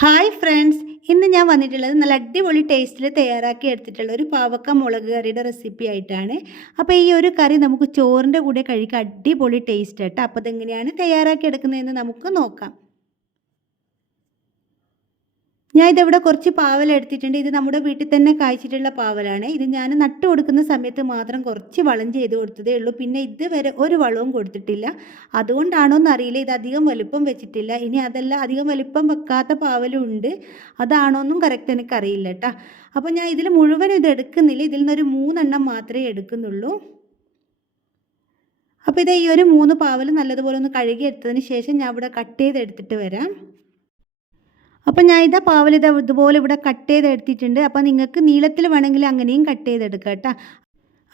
Hi friends ഇന്ന് ഞാൻ വന്നിട്ടുള്ളത് നല്ല അടിപൊളി ടേസ്റ്റിൽ തയ്യാറാക്കി എടുത്തിട്ടുള്ള ഒരു പാവക്ക മുളക് കറിയുടെ റെസിപ്പി ആയിട്ടാണ്. അപ്പോൾ ഈ ഒരു കറി നമുക്ക് ചോറിന്റെ കൂടെ കഴിക്കാൻ അടിപൊളി ടേസ്റ്റ് കേട്ടോ അപ്പോൾ അതെങ്ങനെയാണ് തയ്യാറാക്കി എടുക്കുന്നതെന്ന് നമുക്ക് നോക്കാം. ഞാൻ ഇതിവിടെ കുറച്ച് പാവൽ എടുത്തിട്ടുണ്ട്? ഇത് നമ്മുടെ വീട്ടിൽ തന്നെ കായ്ച്ചിട്ടുള്ള പാവലാണ്. ഇത് ഞാൻ നട്ട് കൊടുക്കുന്ന സമയത്ത് മാത്രം കുറച്ച് വളം ചെയ്ത് കൊടുത്തതേ ഉള്ളൂ. പിന്നെ ഇതുവരെ ഒരു വളവും കൊടുത്തിട്ടില്ല. അതുകൊണ്ടാണോ എന്നറിയില്ല. ഇത് അധികം വലുപ്പം വെച്ചിട്ടില്ല. ഇനി അതല്ല അധികം വലുപ്പം വെക്കാത്ത പാവലും ഉണ്ട് അതാണോ എന്നും കറക്റ്റ് എനിക്കറിയില്ല കേട്ടോ അപ്പോൾ ഞാൻ ഇതിൽ മുഴുവൻ ഇത് എടുക്കുന്നില്ല. ഇതിൽ നിന്നൊരു മൂന്നെണ്ണം മാത്രമേ എടുക്കുന്നുള്ളൂ. അപ്പോൾ ഇത് ഈ ഒരു മൂന്ന് പാവൽ നല്ലതുപോലെ ഒന്ന് കഴുകി എടുത്തതിന് ശേഷം ഞാൻ ഇവിടെ കട്ട് ചെയ്ത് എടുത്തിട്ട് വരാം. അപ്പം ഞാൻ ഇതാ പാവലിത ഇതുപോലെ ഇവിടെ കട്ട് ചെയ്ത് എടുത്തിട്ടുണ്ട്. അപ്പോൾ നിങ്ങൾക്ക് നീളത്തിൽ വേണമെങ്കിൽ അങ്ങനെയും കട്ട് ചെയ്തെടുക്കാം കേട്ടോ.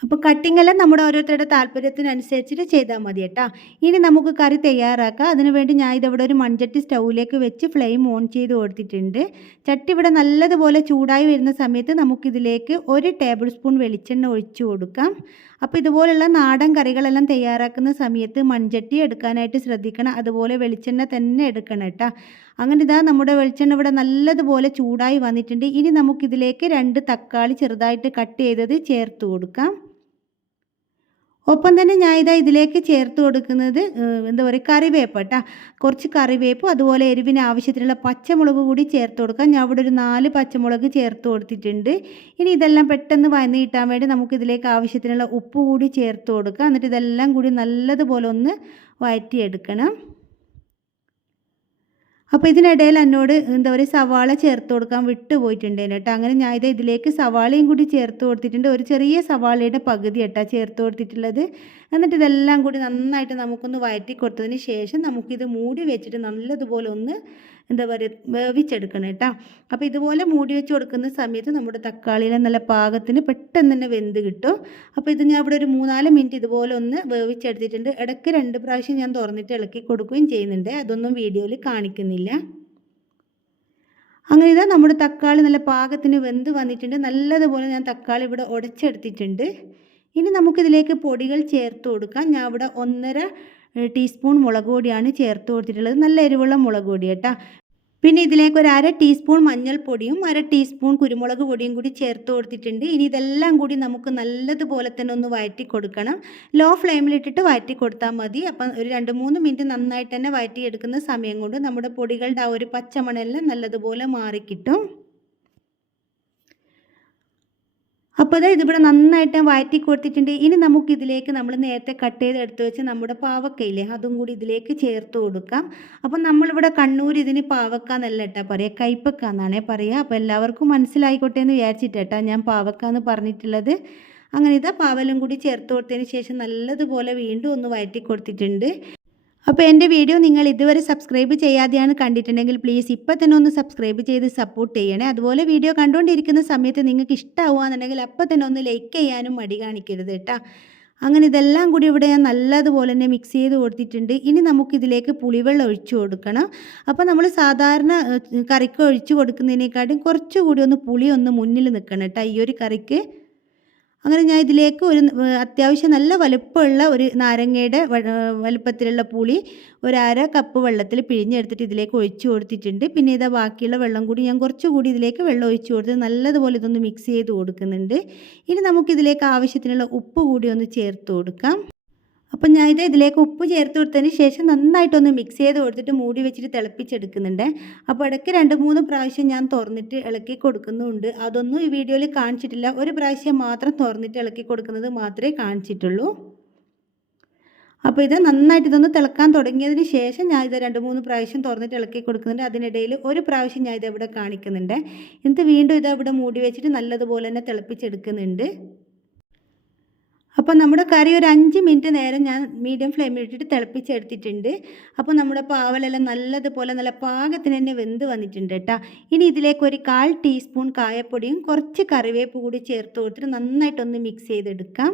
അപ്പോൾ കട്ടിംഗ് എല്ലാം നമ്മുടെ ഓരോരുത്തരുടെ താല്പര്യത്തിനനുസരിച്ചിട്ട് ചെയ്താൽ മതി കേട്ടോ. ഇനി നമുക്ക് കറി തയ്യാറാക്കാം. അതിനുവേണ്ടി ഞാൻ ഇതവിടെ ഒരു മൺചട്ടി സ്റ്റൗവിലേക്ക് വെച്ച് ഫ്ലെയിം ഓൺ ചെയ്ത് കൊടുത്തിട്ടുണ്ട്. ചട്ടി ഇവിടെ നല്ലതുപോലെ ചൂടായി വരുന്ന സമയത്ത് നമുക്കിതിലേക്ക് ഒരു ടേബിൾ സ്പൂൺ വെളിച്ചെണ്ണ ഒഴിച്ചു കൊടുക്കാം. അപ്പോൾ ഇതുപോലുള്ള നാടൻ കറികളെല്ലാം തയ്യാറാക്കുന്ന സമയത്ത് മൺചട്ടി എടുക്കാനായിട്ട് ശ്രദ്ധിക്കണം. അതുപോലെ വെളിച്ചെണ്ണ തന്നെ എടുക്കണം കേട്ടോ. അങ്ങനെ ഇതാ നമ്മുടെ വെളിച്ചെണ്ണ ഇവിടെ നല്ലതുപോലെ ചൂടായി വന്നിട്ടുണ്ട്. ഇനി നമുക്കിതിലേക്ക് രണ്ട് തക്കാളി ചെറുതായിട്ട് കട്ട് ചെയ്തത് ചേർത്ത് കൊടുക്കാം. ഒപ്പം തന്നെ ഞാൻ ഇതാ ഇതിലേക്ക് ചേർത്ത് കൊടുക്കുന്നത് എന്താ പറയുക കറിവേപ്പ് കേട്ടോ കുറച്ച് കറിവേപ്പും അതുപോലെ എരിവിന് ആവശ്യത്തിനുള്ള പച്ചമുളക് കൂടി ചേർത്ത് കൊടുക്കാം. ഞാൻ ഇവിടെ ഒരു നാല് പച്ചമുളക് ചേർത്ത് കൊടുത്തിട്ടുണ്ട്. ഇനി ഇതെല്ലാം പെട്ടെന്ന് വയന്ന് കിട്ടാൻ വേണ്ടി നമുക്ക് ഇതിലേക്ക് ആവശ്യത്തിനുള്ള ഉപ്പ് കൂടി ചേർത്ത് കൊടുക്കാം. എന്നിട്ട് ഇതെല്ലാം കൂടി നല്ലതുപോലെ ഒന്ന് വഴറ്റിയെടുക്കണം അപ്പോൾ ഇതിനിടയിൽ എന്നോട് എന്താ പറയുക സവാള ചേർത്ത് കൊടുക്കാൻ വിട്ടു പോയിട്ടുണ്ടേനു കേട്ടോ. അങ്ങനെ ഞാൻ ഇത് ഇതിലേക്ക് സവാളയും കൂടി ചേർത്ത് കൊടുത്തിട്ടുണ്ട്. ഒരു ചെറിയ സവാളയുടെ പകുതി കേട്ടോ ചേർത്ത് കൊടുത്തിട്ടുള്ളത്. എന്നിട്ട് ഇതെല്ലാം കൂടി നന്നായിട്ട് നമുക്കൊന്ന് വയറ്റി കൊടുത്തതിന് ശേഷം നമുക്കിത് മൂടി വെച്ചിട്ട് നല്ലതുപോലെ ഒന്ന് എന്താ പറയുക വേവിച്ചെടുക്കണം കേട്ടോ. അപ്പോൾ ഇതുപോലെ മൂടി വെച്ച് കൊടുക്കുന്ന സമയത്ത് നമ്മുടെ തക്കാളിയിലെ നല്ല പാകത്തിന് പെട്ടെന്ന് തന്നെ വെന്ത് കിട്ടും. അപ്പോൾ ഇത് ഞാൻ ഇവിടെ ഒരു മൂന്നാൽ മിനിറ്റ് ഇതുപോലെ ഒന്ന് വേവിച്ചെടുത്തിട്ടുണ്ട്. ഇടയ്ക്ക് രണ്ട് പ്രാവശ്യം ഞാൻ തുറന്നിട്ട് ഇളക്കി കൊടുക്കുകയും ചെയ്യുന്നുണ്ട്. അതൊന്നും വീഡിയോയിൽ കാണിക്കുന്നില്ല. അങ്ങനെ ഇതാ നമ്മുടെ തക്കാളി നല്ല പാകത്തിന് വെന്ത് വന്നിട്ടുണ്ട്. നല്ലതുപോലെ ഞാൻ തക്കാളി ഇവിടെ ഉടച്ചെടുത്തിട്ടുണ്ട്. ഇനി നമുക്കിതിലേക്ക് പൊടികൾ ചേർത്ത് കൊടുക്കാം. ഞാൻ ഇവിടെ ഒന്നര ടീസ്പൂൺ മുളക് പൊടിയാണ് ചേർത്ത് കൊടുത്തിട്ടുള്ളത്. നല്ല എരിവുള്ള മുളക് പൊടി കേട്ടോ. പിന്നെ ഇതിലേക്ക് ഒരു അര ടീസ്പൂൺ മഞ്ഞൾപ്പൊടിയും അര ടീസ്പൂൺ കുരുമുളക് പൊടിയും കൂടി ചേർത്ത് കൊടുത്തിട്ടുണ്ട്. ഇനി ഇതെല്ലാം കൂടി നമുക്ക് നല്ലതുപോലെ തന്നെ ഒന്ന് വഴറ്റി കൊടുക്കണം. ലോ ഫ്ലെയിമിലിട്ടിട്ട് വഴറ്റി കൊടുത്താൽ മതി. അപ്പം ഒരു രണ്ട് മൂന്ന് മിനിറ്റ് നന്നായിട്ട് തന്നെ വഴറ്റിയെടുക്കുന്ന സമയം കൊണ്ട് നമ്മുടെ പൊടികളുടെ ആ ഒരു പച്ചമണെല്ലാം നല്ലതുപോലെ മാറിക്കിട്ടും. അപ്പോൾ അതായത് ഇവിടെ നന്നായിട്ട് വഴറ്റി കൊടുത്തിട്ടുണ്ട്. ഇനി നമുക്ക് ഇതിലേക്ക് നമ്മൾ നേരത്തെ കട്ട് ചെയ്ത് എടുത്ത് വെച്ച് നമ്മുടെ പാവക്കയില്ലേ അതും കൂടി ഇതിലേക്ക് ചേർത്ത് കൊടുക്കാം. അപ്പം നമ്മളിവിടെ കണ്ണൂർ ഇതിന് പാവക്ക എന്നല്ല കേട്ടോ പറയുക കൈപ്പക്ക എന്നാണേ പറയുക അപ്പോൾ എല്ലാവർക്കും മനസ്സിലായിക്കോട്ടെ എന്ന് വിചാരിച്ചിട്ടാ ഞാൻ പാവക്ക എന്ന് പറഞ്ഞിട്ടുള്ളത്. അങ്ങനെ ഇതാ പാവലും കൂടി ചേർത്ത് കൊടുത്തതിന് ശേഷം നല്ലതുപോലെ വീണ്ടും ഒന്ന് വയറ്റി കൊടുത്തിട്ടുണ്ട്. അപ്പോൾ എന്റെ വീഡിയോ നിങ്ങൾ ഇതുവരെ സബ്സ്ക്രൈബ് ചെയ്യാതെയാണ് കണ്ടിട്ടുണ്ടെങ്കിൽ പ്ലീസ് ഇപ്പോൾ തന്നെ ഒന്ന് സബ്സ്ക്രൈബ് ചെയ്ത് സപ്പോർട്ട് ചെയ്യണേ. അതുപോലെ വീഡിയോ കണ്ടുകൊണ്ടിരിക്കുന്ന സമയത്ത് നിങ്ങൾക്ക് ഇഷ്ടമാവുകയാണെന്നുണ്ടെങ്കിൽ അപ്പോൾ തന്നെ ഒന്ന് ലൈക്ക് ചെയ്യാനും മടി കാണിക്കരുത് കേട്ടോ. അങ്ങനെ ഇതെല്ലാം കൂടി ഇവിടെ ഞാൻ നല്ലതുപോലെ തന്നെ മിക്സ് ചെയ്ത് കൊടുത്തിട്ടുണ്ട്. ഇനി നമുക്കിതിലേക്ക് പുളിവെള്ളം ഒഴിച്ചു കൊടുക്കണം. അപ്പോൾ നമ്മൾ സാധാരണ കറിക്ക് ഒഴിച്ചു കൊടുക്കുന്നതിനേക്കാട്ടും കുറച്ചുകൂടി ഒന്ന് പുളി ഒന്ന് മുന്നിൽ നിൽക്കണം കേട്ടോ. ഈ ഒരു കറിക്ക് അങ്ങനെ ഞാൻ ഇതിലേക്ക് ഒരു അത്യാവശ്യം നല്ല വലുപ്പമുള്ള ഒരു നാരങ്ങയുടെ വലുപ്പത്തിലുള്ള പുളി ഒരു അര കപ്പ് വെള്ളത്തിൽ പിഴിഞ്ഞെടുത്തിട്ട് ഇതിലേക്ക് ഒഴിച്ചു കൊടുത്തിട്ടുണ്ട്. പിന്നെ ഇതാ ബാക്കിയുള്ള വെള്ളം കൂടി ഞാൻ കുറച്ചുകൂടി ഇതിലേക്ക് വെള്ളം ഒഴിച്ചു കൊടുത്ത് നല്ലതുപോലെ ഇതൊന്ന് മിക്സ് ചെയ്ത് കൊടുക്കുന്നുണ്ട്. ഇനി നമുക്കിതിലേക്ക് ആവശ്യത്തിനുള്ള ഉപ്പ് കൂടി ഒന്ന് ചേർത്ത് കൊടുക്കാം. അപ്പം ഞാൻ ഇത് ഇതിലേക്ക് ഉപ്പ് ചേർത്ത് കൊടുത്തതിന് ശേഷം നന്നായിട്ടൊന്ന് മിക്സ് ചെയ്ത് കൊടുത്തിട്ട് മൂടി വെച്ചിട്ട് തിളപ്പിച്ചെടുക്കുന്നുണ്ട്. അപ്പോൾ ഇടയ്ക്ക് രണ്ട് മൂന്ന് പ്രാവശ്യം ഞാൻ തുറന്നിട്ട് ഇളക്കി കൊടുക്കുന്നുണ്ട്. അതൊന്നും ഈ വീഡിയോയിൽ കാണിച്ചിട്ടില്ല. ഒരു പ്രാവശ്യം മാത്രം തുറന്നിട്ട് ഇളക്കി കൊടുക്കുന്നത് മാത്രമേ കാണിച്ചിട്ടുള്ളൂ. അപ്പോൾ ഇത് നന്നായിട്ട് ഇതൊന്ന് തിളക്കാൻ തുടങ്ങിയതിന് ശേഷം ഞാൻ ഇത് രണ്ട് മൂന്ന് പ്രാവശ്യം തുറന്നിട്ട് ഇളക്കി കൊടുക്കുന്നുണ്ട്. അതിനിടയിൽ ഒരു പ്രാവശ്യം ഞാൻ ഇത് ഇവിടെ കാണിക്കുന്നുണ്ട്. എന്നിട്ട് വീണ്ടും ഇത് ഇവിടെ മൂടി വെച്ചിട്ട് നല്ലതുപോലെ തന്നെ തിളപ്പിച്ചെടുക്കുന്നുണ്ട്. അപ്പോൾ നമ്മുടെ കറി ഒരു അഞ്ച് മിനിറ്റ് നേരം ഞാൻ മീഡിയം ഫ്ലെയിമിൽ ഇട്ടിട്ട് തിളപ്പിച്ചെടുത്തിട്ടുണ്ട്. അപ്പോൾ നമ്മുടെ പാവലെല്ലാം നല്ലതുപോലെ നല്ല പാകത്തിന് തന്നെ വെന്ത് വന്നിട്ടുണ്ട് കേട്ടോ. ഇനി ഇതിലേക്ക് ഒരു കാൽ ടീസ്പൂൺ കായപ്പൊടിയും കുറച്ച് കറിവേപ്പ് കൂടി ചേർത്ത് കൊടുത്തിട്ട് നന്നായിട്ടൊന്ന് മിക്സ് ചെയ്തെടുക്കാം.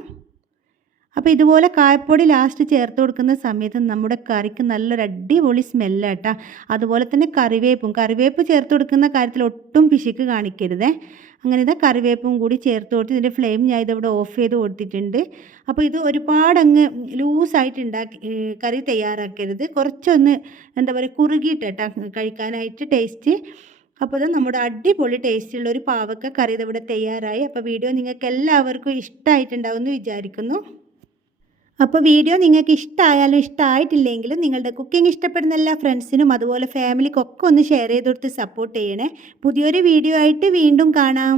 അപ്പോൾ ഇതുപോലെ കായപ്പൊടി ലാസ്റ്റ് ചേർത്ത് കൊടുക്കുന്ന സമയത്ത് നമ്മുടെ കറിക്ക് നല്ലൊരു അടിപൊളി സ്മെല്ലാട്ടാ അതുപോലെ തന്നെ കറിവേപ്പും. കറിവേപ്പ് ചേർത്ത് കൊടുക്കുന്ന കാര്യത്തിൽ ഒട്ടും പിശുക്ക് കാണിക്കരുതേ. അങ്ങനെ ഇതാ കറിവേപ്പും കൂടി ചേർത്ത് കൊടുത്ത് ഇതിന്റെ ഫ്ലെയിം ഞാൻ ഇതവിടെ ഓഫ് ചെയ്ത് കൊടുത്തിട്ടുണ്ട്. അപ്പോൾ ഇത് ഒരുപാട് അങ്ങ് ലൂസായിട്ട് ഉണ്ടാക്കി കറി തയ്യാറാക്കരുത്. കുറച്ചൊന്ന് എന്താ പറയുക കുറുകിയിട്ടാ കഴിക്കാനായിട്ട് ടേസ്റ്റ് അപ്പോൾ ഇത് നമ്മുടെ അടിപൊളി ടേസ്റ്റുള്ള ഒരു പാവക്ക കറി ഇതവിടെ തയ്യാറായി. അപ്പോൾ വീഡിയോ നിങ്ങൾക്ക് എല്ലാവർക്കും ഇഷ്ടമായിട്ടുണ്ടാവും എന്ന് വിചാരിക്കുന്നു. അപ്പോൾ വീഡിയോ നിങ്ങൾക്ക് ഇഷ്ടമായാലും ഇഷ്ടമായിട്ടില്ലെങ്കിലും നിങ്ങളുടെ കുക്കിംഗ് ഇഷ്ടപ്പെടുന്ന എല്ലാ ഫ്രണ്ട്സിനും അതുപോലെ ഫാമിലിക്കൊക്കെ ഒന്ന് ഷെയർ ചെയ്ത് കൊടുത്ത് സപ്പോർട്ട് ചെയ്യണേ. പുതിയൊരു വീഡിയോ ആയിട്ട് വീണ്ടും കാണാം.